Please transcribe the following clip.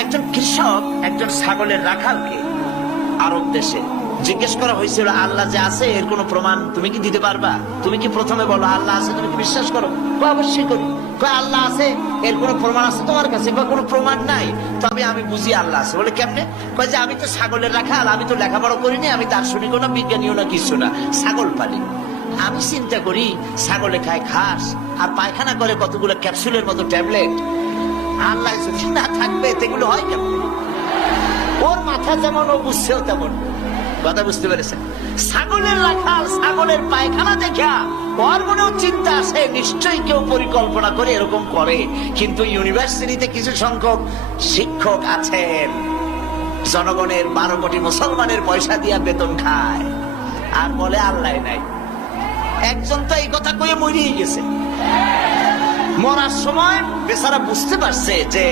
একজন কৃষক একজন ছাগলের রাখালকে আরব দেশে জিজ্ঞেস করা হয়েছিল, আল্লাহ যে আছে এর কোনো প্রমাণ তুমি কি দিতে পারবা? তুমি কি প্রথমে বলো আল্লাহ আছে, তুমি কি বিশ্বাস করো? অবশ্যই করি। আল্লাহ আছে, এর কোনো প্রমাণ আছে তোমার কাছে? কোনো প্রমাণ নাই, তবে আমি বুঝি আল্লাহ আছে। বলে কেমনে? কয় যে আমি তো ছাগলের রাখাল, আমি তো লেখাপড়া করিনি, আমি দার্শনিকও না, বিজ্ঞানীও না, কিছু না, ছাগল পালি। আমি চিন্তা করি ছাগলে খায় ঘাস আর পায়খানা করে কতগুলো ক্যাপসুলের মতো ট্যাবলেট, আল্লাহ যদি না থাকবে এগুলো হয় কেমন? ওর মাথা যেমন ও বুঝছেও তেমন। কথা বুঝতে পেরেছেন? ছাগলের রাখাল ছাগলের পায়খানা দেখা ওর মনেও চিন্তা আসে, নিশ্চয়ই কেউ পরিকল্পনা করে এরকম করে। কিন্তু ইউনিভার্সিটিতে কিছু সংখ্যক শিক্ষক আছেন জনগণের 12 কোটি মুসলমানের পয়সা দিয়া বেতন খায় আর বলে আল্লাহ নাই। একজন তো এই কথা কয়ে মরিয়ে গেছে। মরার সময় বেচারা বুঝতে পারছে যে